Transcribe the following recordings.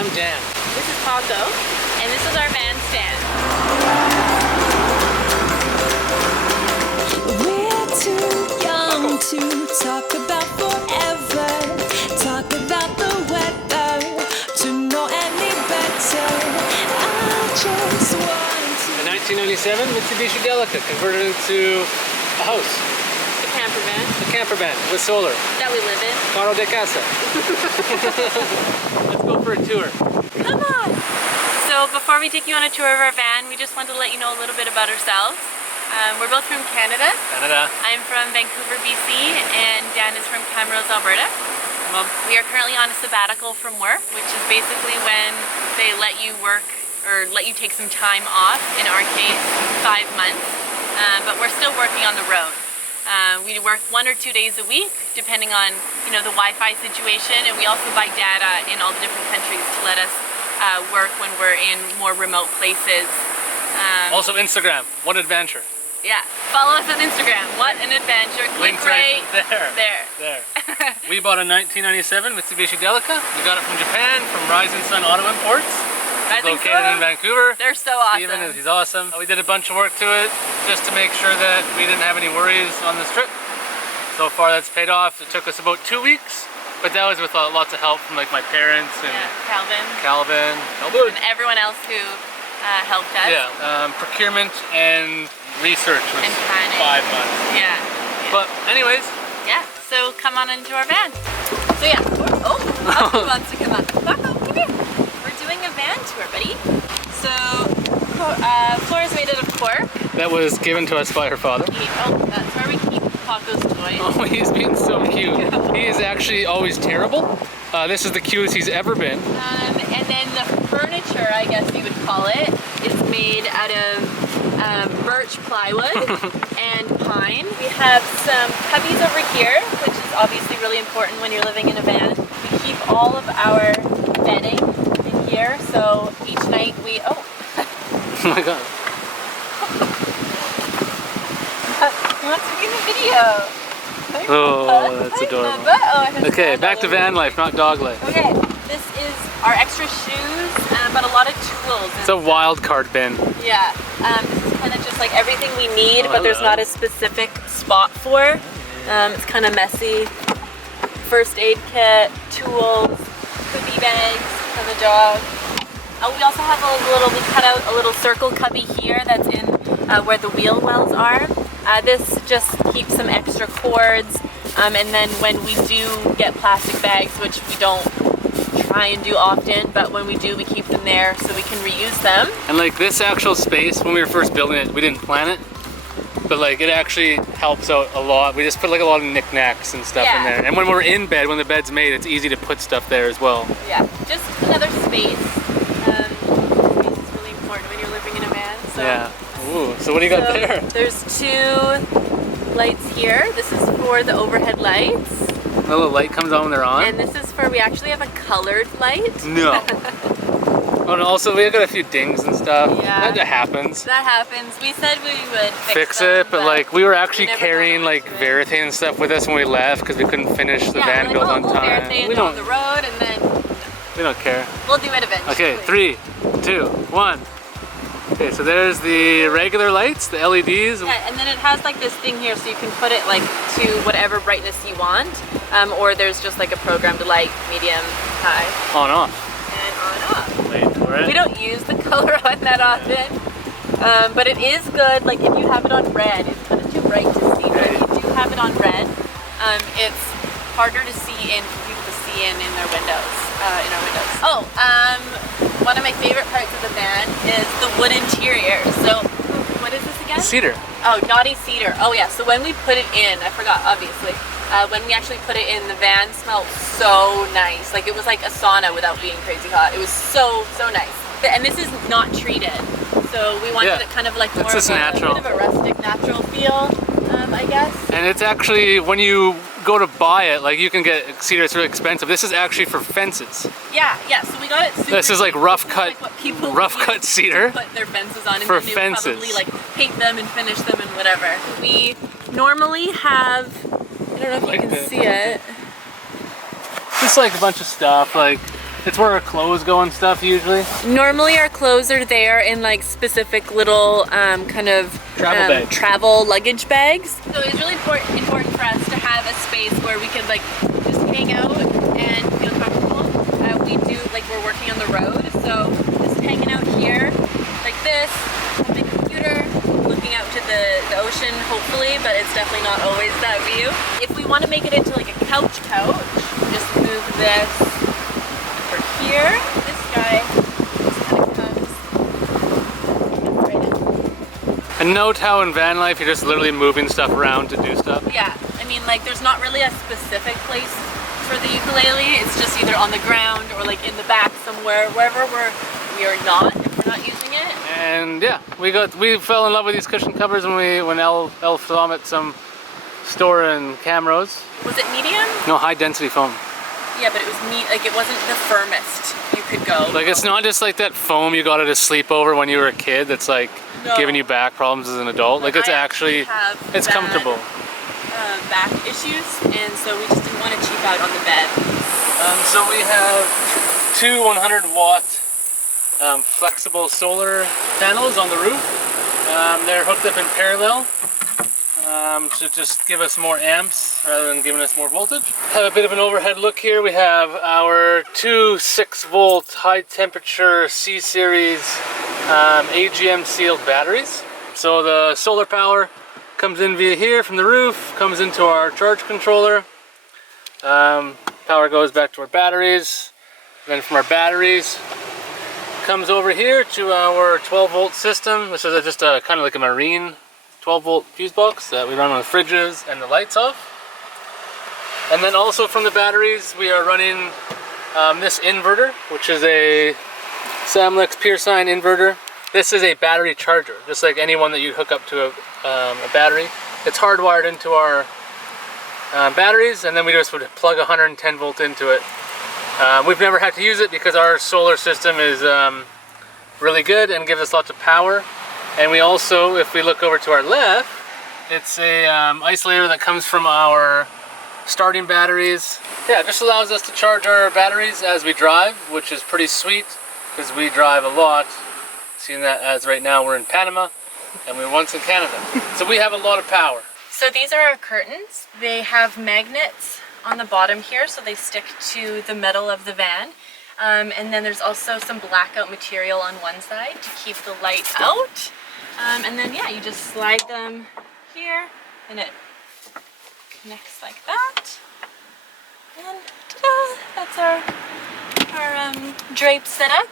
I'm Dan. This is Paco, and this is our van stand. We're too young to talk about forever, talk about the weather, to know any better. I just want to. A 1997 Mitsubishi Delica converted into a house. The camper van A camper van with solar. that we live in. Carro de casa. Let's go for a tour. Come on! So before we take you on a tour of our van, we just wanted to let you know a little bit about ourselves. We're both from Canada. Canada. I'm from Vancouver, BC, and Dan is from Camrose, Alberta. We are currently on a sabbatical from work, which is basically when they let you work or let you take some time off, in our case, 5 months. But we're still working on the road. We work 1 or 2 days a week, depending on the Wi-Fi situation, and we also buy data in all the different countries to let us work when we're in more remote places. Also Instagram, WhatAnAdVAnture. Yeah, follow us on Instagram, WhatAnAdVAnture. Click Link's right there. there. We bought a 1997 Mitsubishi Delica. We got it from Japan, from Rising Sun Auto Imports. It's located in Vancouver. They're so awesome. Steven, he's awesome. We did a bunch of work to it just to make sure that we didn't have any worries on this trip. So far that's paid off. It took us about 2 weeks, but that was with lots of help from like my parents and Calvin, and everyone else who helped us. Yeah, procurement and research was And planning. 5 months. Yeah. But anyways, Yeah, so come on into our van. So yeah, Paco wants to come on. Paco, come here. We're doing a van tour, buddy. So, floor is made out of cork. that was given to us by her father. That's where we keep Paco's toys. Oh, he's being so cute. He is actually always terrible. This is the cutest he's ever been. And then the furniture, I guess you would call it, is made out of birch plywood and pine. We have some cubbies over here, which is obviously really important when you're living in a van. We keep all of our bedding in here, so each night we... Oh my god. He wants to be in the video. Oh, that's adorable. Okay, back to van life, not dog life. Okay, this is our extra shoes, but a lot of tools. It's a wild card bin. Yeah, this is kind of just like everything we need, but there's not a specific spot for. It's kind of messy. First aid kit, tools, cookie bags for the dog. We also have we cut out a little circle cubby here that's in where the wheel wells are. This just keeps some extra cords, and then when we do get plastic bags, which we don't try and do often, but when we do, we keep them there so we can reuse them. And like this actual space, when we were first building it, we didn't plan it, but like it actually helps out a lot. We just put like a lot of knickknacks and stuff in there. And when we're in bed, when the bed's made, it's easy to put stuff there as well. Yeah, just another space. Space is really important when you're living in a van. So. Yeah. Ooh, so what do you got there? There's 2 lights here. This is for the overhead lights. A little light comes on when they're on? And this is for, we actually have a colored light. No. Oh, and also we got a few dings and stuff. Yeah. That happens. That happens. We said we would fix them, it, but like we were actually never carrying got like into it. Verathane and stuff with us when we left because we couldn't finish the van build on time. We don't. The road, and then we don't care. We'll do it eventually. Okay, 3, 2, 1. Okay, so there's the regular lights, the LEDs. Yeah, and then it has like this thing here, so you can put it like to whatever brightness you want, or there's just like a programmed light, medium, high. On off. And on off. Wait for it. We don't use the color on that often, but it is good. Like if you have it on red, it's kind of too bright to see. But if you do have it on red, it's harder to see in for people to see in their windows, in our windows. Oh, one of my favorite parts of the van is the wood interior. So, what is this again? Cedar. Oh, naughty cedar. Oh yeah, so when we put it in, I forgot obviously, when we actually put it in, the van smelled so nice. Like it was like a sauna without being crazy hot. It was so nice. And this is not treated. So we wanted it kind of like more of a bit of a rustic, natural feel, I guess. And it's actually, when you go to buy it, like you can get cedar, it's really expensive. This is actually for fences. Yeah, so we got it super This is like rough cut cedar. Put their fences on, and for then they fences. probably like paint them and finish them and whatever. We normally have, I don't know if you can see it. Just like a bunch of stuff, like It's where our clothes go and stuff usually. Normally our clothes are there in like specific little kind of travel luggage bags. So it's really important for us to have a space where we can like just hang out and feel comfortable. We do, like we're working on the road, so just hanging out here like this, on my computer, looking out to the ocean hopefully, but it's definitely not always that view. If we want to make it into like a couch, just move this over here. This guy just kind of comes right in. And note how in van life you're just literally moving stuff around to do stuff. Yeah, I mean like there's not really a specific place for the ukulele. It's just either on the ground or like in the back somewhere, wherever we are not, if we're not using it. And yeah, we fell in love with these cushion covers when Elle saw them at some store in Camrose. Was it medium? No, high density foam. Yeah, but it was like it wasn't the firmest you could go. Like it's not just like that foam you got at a sleepover when you were a kid that's like giving you back problems as an adult. Like it's actually it's comfortable. Back issues, and so we just didn't want to cheap out on the bed. So we have two 100-watt flexible solar panels on the roof. They're hooked up in parallel to just give us more amps rather than giving us more voltage. Have a bit of an overhead look here. We have our two 6-volt high-temperature C-series AGM sealed batteries. So the solar power comes in via here from the roof, comes into our charge controller. Power goes back to our batteries. Then from our batteries, comes over here to our 12-volt system. This is just a kind of like a marine 12-volt fuse box that we run on the fridges and the lights off. And then also from the batteries, we are running this inverter, which is a Samlex PureSign inverter. This is a battery charger, just like any one that you hook up to a battery. It's hardwired into our batteries, and then we just would plug 110 volt into it. We've never had to use it because our solar system is really good and gives us lots of power. And we also, if we look over to our left, it's a isolator that comes from our starting batteries. Yeah, it just allows us to charge our batteries as we drive, which is pretty sweet because we drive a lot. Seeing that as right now we're in Panama and we were once in Canada. So we have a lot of power. So these are our curtains. They have magnets on the bottom here, so they stick to the metal of the van. And then there's also some blackout material on one side to keep the light out. And then yeah, you just slide them here and it connects like that. And ta-da! That's our drape setup.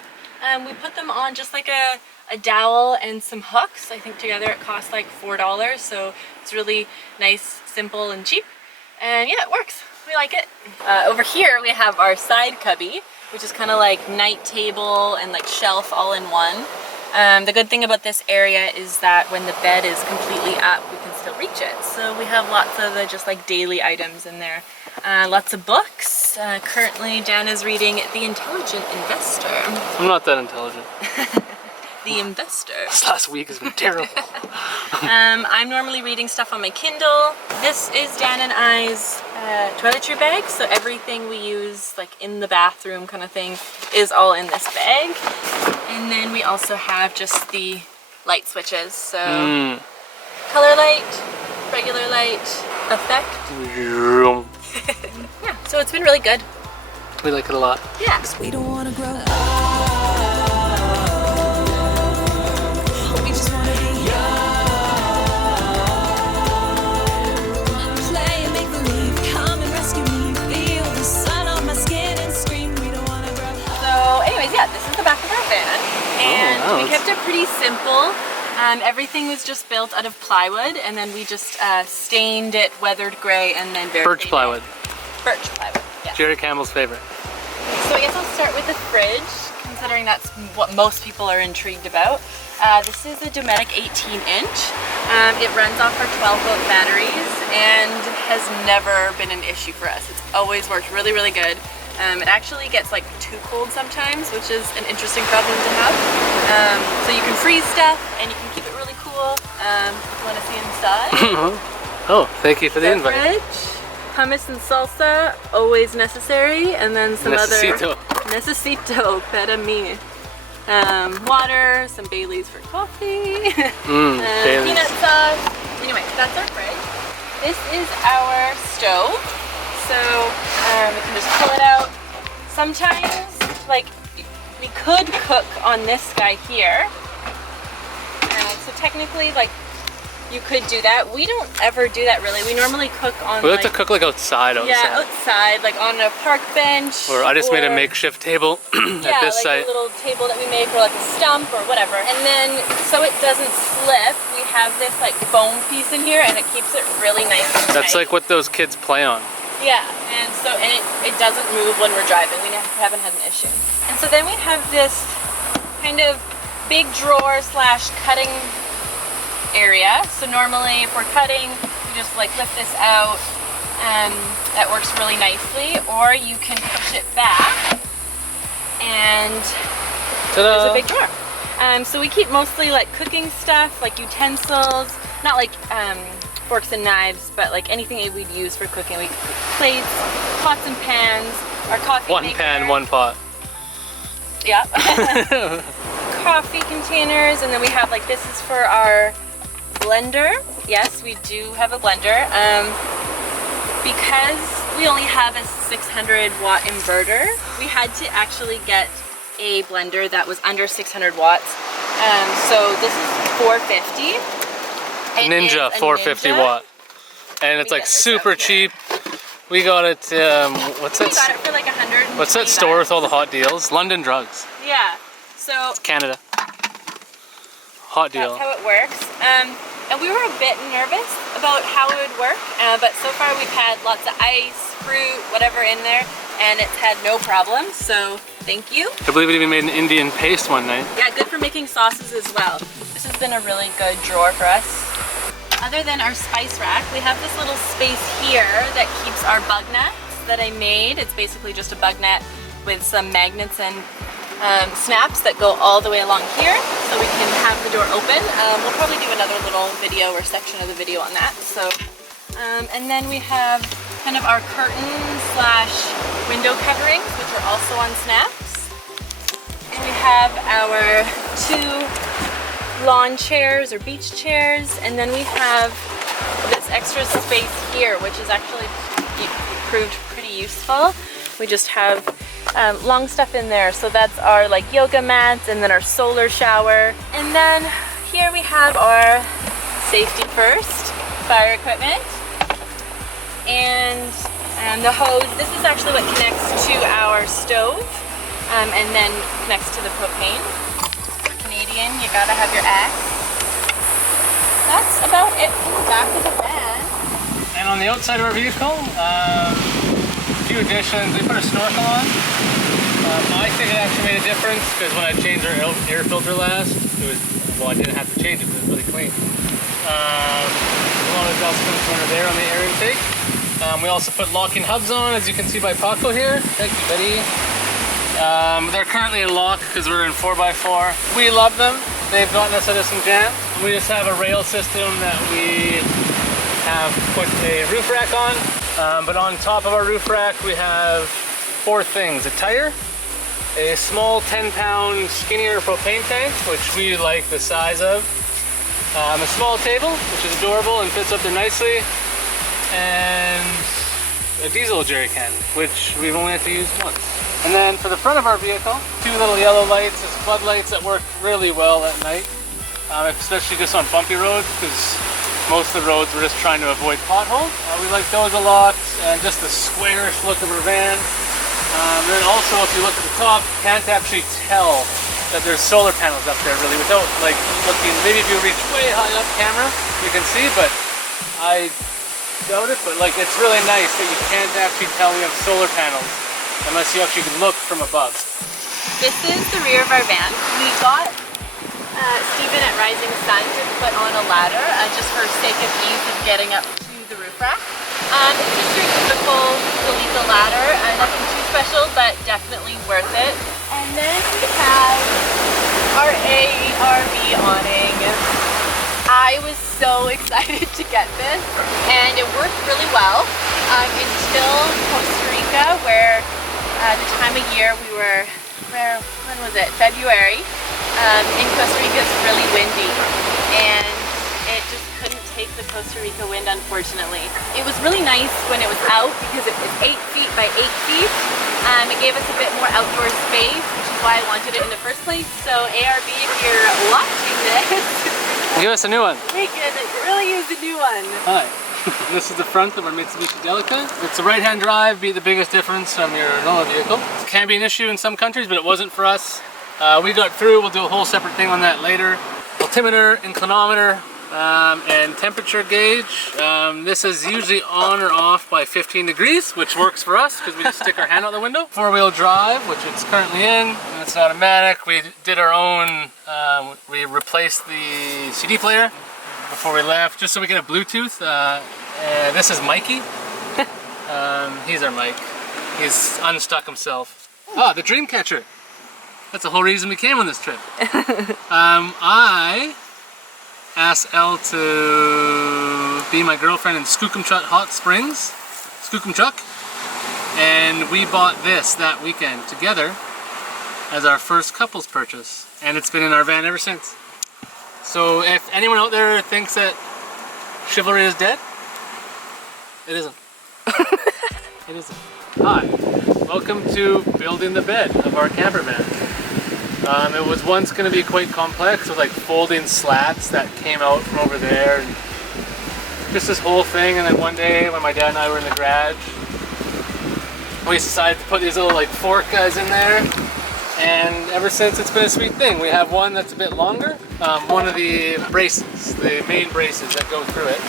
We put them on just like a dowel and some hooks. I think together it costs like $4, so it's really nice, simple, and cheap. And yeah, it works. We like it. Over here we have our side cubby, which is kind of like night table and like shelf all in one. The good thing about this area is that when the bed is completely up, we can still reach it. So we have lots of just like daily items in there. Lots of books. Currently Dan is reading The Intelligent Investor. I'm not that intelligent. The Investor. This last week has been terrible. I'm normally reading stuff on my Kindle. This is Dan and I's toiletry bag, so everything we use like in the bathroom kind of thing is all in this bag. And then we also have just the light switches, so color light, regular light, effect. Yeah, so it's been really good. We like it a lot. Yeah. We don't wanna grow up. We just wanna be young. Play and make believe. Come and rescue me. Feel the sun on my skin and scream. We don't wanna grow up. So anyways, yeah, this is the back of our van. And wow, we kept it pretty simple. Everything was just built out of plywood, and then we just stained it weathered gray and then Birch plywood. Birch plywood, yeah. Jerry Campbell's favorite. So I guess I'll start with the fridge, considering that's what most people are intrigued about. This is a Dometic 18-inch. It runs off our 12-volt batteries and has never been an issue for us. It's always worked really, really good. It actually gets like too cold sometimes, which is an interesting problem to have. So you can freeze stuff and you can keep it really cool. If you want to see inside. Oh, thank you for the invite. Fridge. Hummus and salsa, always necessary, and then some Necesito. other Necesito para mí. Water, some Baileys for coffee, Baileys. peanut sauce. Anyway, that's our fridge. This is our stove. So we can just pull it out. Sometimes, like, we could cook on this guy here. So technically, like, you could do that. We don't ever do that really. We normally cook on We like to cook like outside. Yeah, outside, like on a park bench. Or I just made a makeshift table at this like site. a little table that we make, or like a stump or whatever. And then, so it doesn't slip, we have this like foam piece in here, and it keeps it really nice and That's tight. like what those kids play on. Yeah, and so it doesn't move when we're driving. We haven't had an issue. And so then we have this kind of big drawer slash cutting area. So normally if we're cutting, you just like lift this out, and that works really nicely. Or you can push it back, and there's a big drawer. So we keep mostly like cooking stuff, like utensils, not like forks and knives, but like anything that we'd use for cooking. We keep plates, pots and pans, our coffee One maker. pan, one pot. Yeah. Coffee containers, and then we have like, this is for our blender. Yes, we do have a blender. Because we only have a 600 watt inverter, we had to actually get a blender that was under 600 watts. So this is 450. It Ninja is a 450 Ninja. watt. And it's like super cheap. We got it, what's that? We got it for like 100. What's that store with all the hot deals? London Drugs. Yeah. So Canada. Hot deal. that's how it works. And we were a bit nervous about how it would work, but so far we've had lots of ice, fruit, whatever in there, and it's had no problems, so thank you. I believe it even made an Indian paste one night. Yeah, good for making sauces as well. This has been a really good drawer for us. Other than our spice rack, we have this little space here that keeps our bug nets that I made. It's basically just a bug net with some magnets and snaps that go all the way along here, so we can have the door open. We'll probably do another little video or section of the video on that. So, and then we have kind of our curtains slash window coverings, which are also on snaps. And we have our 2 lawn chairs or beach chairs, and then we have this extra space here, which is actually proved pretty useful. We just have long stuff in there, so that's our like yoga mats, and then our solar shower, and then here we have our safety first fire equipment, and the hose. This is actually what connects to our stove, and then connects to the propane. Canadian, you gotta have your axe. That's about it in the back of the van. And on the outside of our vehicle, few additions. We put a snorkel on. I think it actually made a difference, because when I changed our air filter last, it was, well, I didn't have to change it, but it was really clean. A lot of dust comes from under there on the air intake. We also put locking hubs on, as you can see by Paco here. Thank you, buddy. They're currently in lock because we're in 4x4. We love them. They've gotten us out of some jams. We just have a rail system that we have put a roof rack on. But on top of our roof rack, we have 4 things: a tire, a small 10-pound skinnier propane tank, which we like the size of, a small table, which is adorable and fits up there nicely, and a diesel jerry can, which we've only had to use once. And then for the front of our vehicle, 2 little yellow lights as floodlights that work really well at night, especially just on bumpy roads, because most of the roads we're just trying to avoid potholes. We like those a lot, and just the squarish look of our van. Then also, if you look at the top, you can't actually tell that there's solar panels up there really without like looking. Maybe if you reach way high up camera, you can see, but I doubt it. But like, it's really nice that you can't actually tell we have solar panels unless you actually look from above. This is the rear of our van. We got Stephen at Rising Sun to put on a ladder just for sake of ease of getting up to the roof rack. It's just your typical Delica ladder, nothing too special, but definitely worth it. And then we have our ARV awning. I was so excited to get this, and it worked really well until Costa Rica, where the time of year we were, when was it? February. In Costa Rica it's really windy and it just couldn't take the Costa Rica wind, unfortunately. It was really nice when it was out because it was 8 feet by 8 feet. It gave us a bit more outdoor space, which is why I wanted it in the first place. So ARB, if you're watching this, give us a new one. we could really use a new one. Hi. This is the front of our Mitsubishi Delica. It's a right-hand drive, be the biggest difference from your normal vehicle. It can be an issue in some countries, but it wasn't for us. We got through, we'll do a whole separate thing on that later. Altimeter, inclinometer, and temperature gauge. This is usually on or off by 15 degrees, which works for us because we just stick our hand out the window. Four-wheel drive, which it's currently in, and it's automatic. We did our own, we replaced the CD player before we left, just so we can have Bluetooth. This is Mikey. He's our Mike. He's unstuck himself. Oh, the dream catcher. That's the whole reason we came on this trip. I asked Elle to be my girlfriend in Skookumchuck Hot Springs, Skookumchuck, and we bought this that weekend together as our first couples purchase, and it's been in our van ever since. So if anyone out there thinks that chivalry is dead, it isn't. It isn't. Hi, welcome to building the bed of our camper van. It was once going to be quite complex with like folding slats that came out from over there, and just this whole thing. And then one day when my dad and I were in the garage, we decided to put these little like fork guys in there, and ever since it's been a sweet thing. We have one that's a bit longer, one of the braces, the main braces that go through it.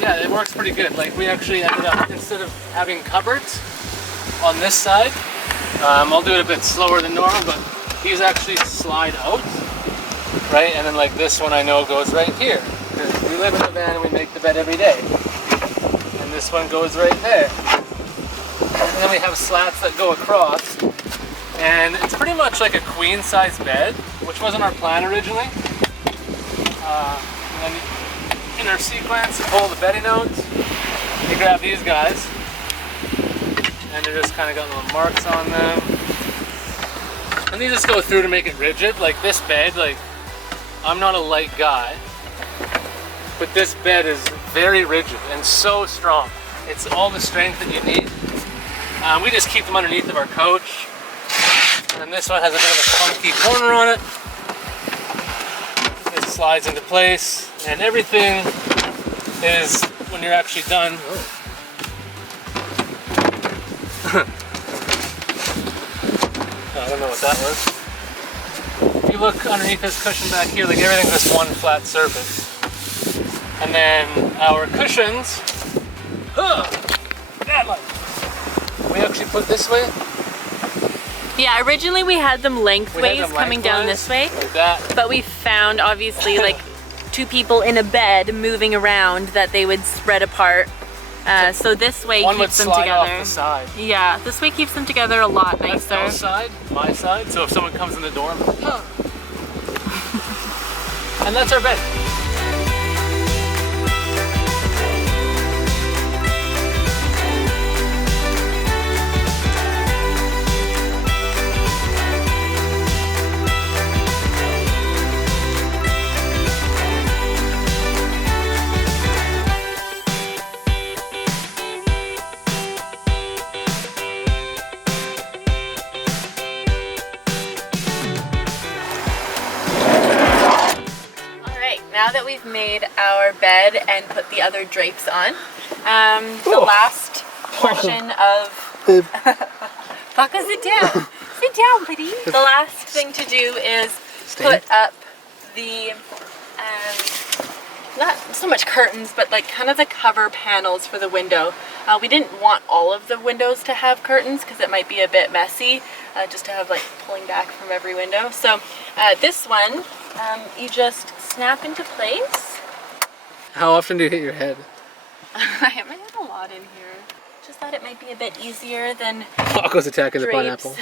Yeah, it works pretty good. Like we actually ended up, instead of having cupboards on this side, I'll do it a bit slower than normal, but these actually slide out, right? And then like this one I know goes right here, because we live in the van and we make the bed every day. And this one goes right there. And then we have slats that go across, and it's pretty much like a queen size bed, which wasn't our plan originally. And then in our sequence, you pull the bedding out, you grab these guys, and they just kind of got little marks on them. And these just go through to make it rigid. Like this bed, like I'm not a light guy, but this bed is very rigid and so strong. It's all the strength that you need. We just keep them underneath of our couch. And this one has a bit of a funky corner on it. It slides into place, and everything is, when you're actually done, I don't know what that was. If you look underneath this cushion back here, like everything's just one flat surface. And then our cushions, we actually put this way. Yeah, originally we had them lengthways coming down this way, like that. but we found obviously like two people in a bed moving around that they would spread apart. So this way keeps them together. Off the side. Yeah, this way keeps them together a lot nicer. That's Elle's side, my side. So if someone comes in the door, I'm like, huh. And that's our bed. Now that we've made our bed and put the other drapes on, the last portion of... Bucka, sit down. Sit down, buddy. The last thing to do is put up the, not so much curtains, but like kind of the cover panels for the window. We didn't want all of the windows to have curtains because it might be a bit messy, just to have like pulling back from every window. So this one, you just snap into place. How often do you hit your head? I hit my head a lot in here. Just thought it might be a bit easier than Paco's attacking the pineapple.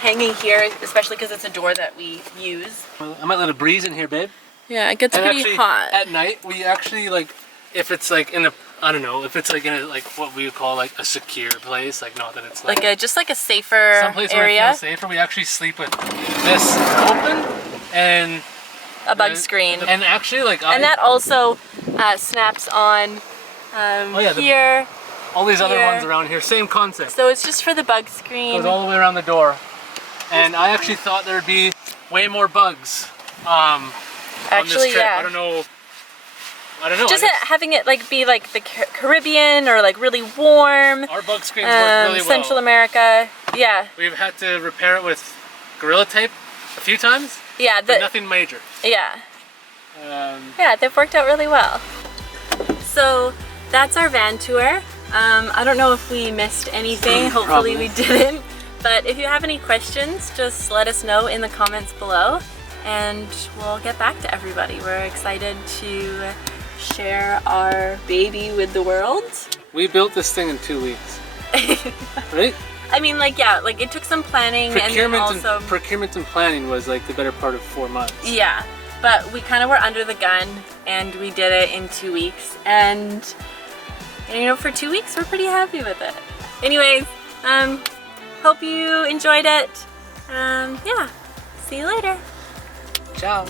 Hanging here, especially because it's a door that we use. I might let a breeze in here, babe. Yeah, it gets And pretty actually, hot. At night, we actually like if it's like in a, I don't know, if it's like in a, like what we would call like a secure place, like not that it's like, just like a safer someplace area. where it feels safer. We actually sleep with this open and a bug screen. And actually, like, and that also snaps on here. All these other here. ones around here, same concept. So it's just for the bug screen. Goes all the way around the door. And I actually thought there'd be way more bugs on this trip. Yeah. I don't know. Just having it like be like the Caribbean or like really warm. Our bug screens work really well. Central America. Yeah. We've had to repair it with Gorilla Tape a few times. Yeah. But nothing major. Yeah. Yeah, they've worked out really well. So that's our van tour. I don't know if we missed anything. Hopefully we didn't. But if you have any questions, just let us know in the comments below and we'll get back to everybody. We're excited to share our baby with the world. We built this thing in 2 weeks, right? I mean, like, yeah, like it took some planning procurement and planning was like the better part of 4 months. Yeah, but we kind of were under the gun and we did it in 2 weeks. And you know, for 2 weeks, we're pretty happy with it. Anyways, hope you enjoyed it. Yeah, see you later. Ciao.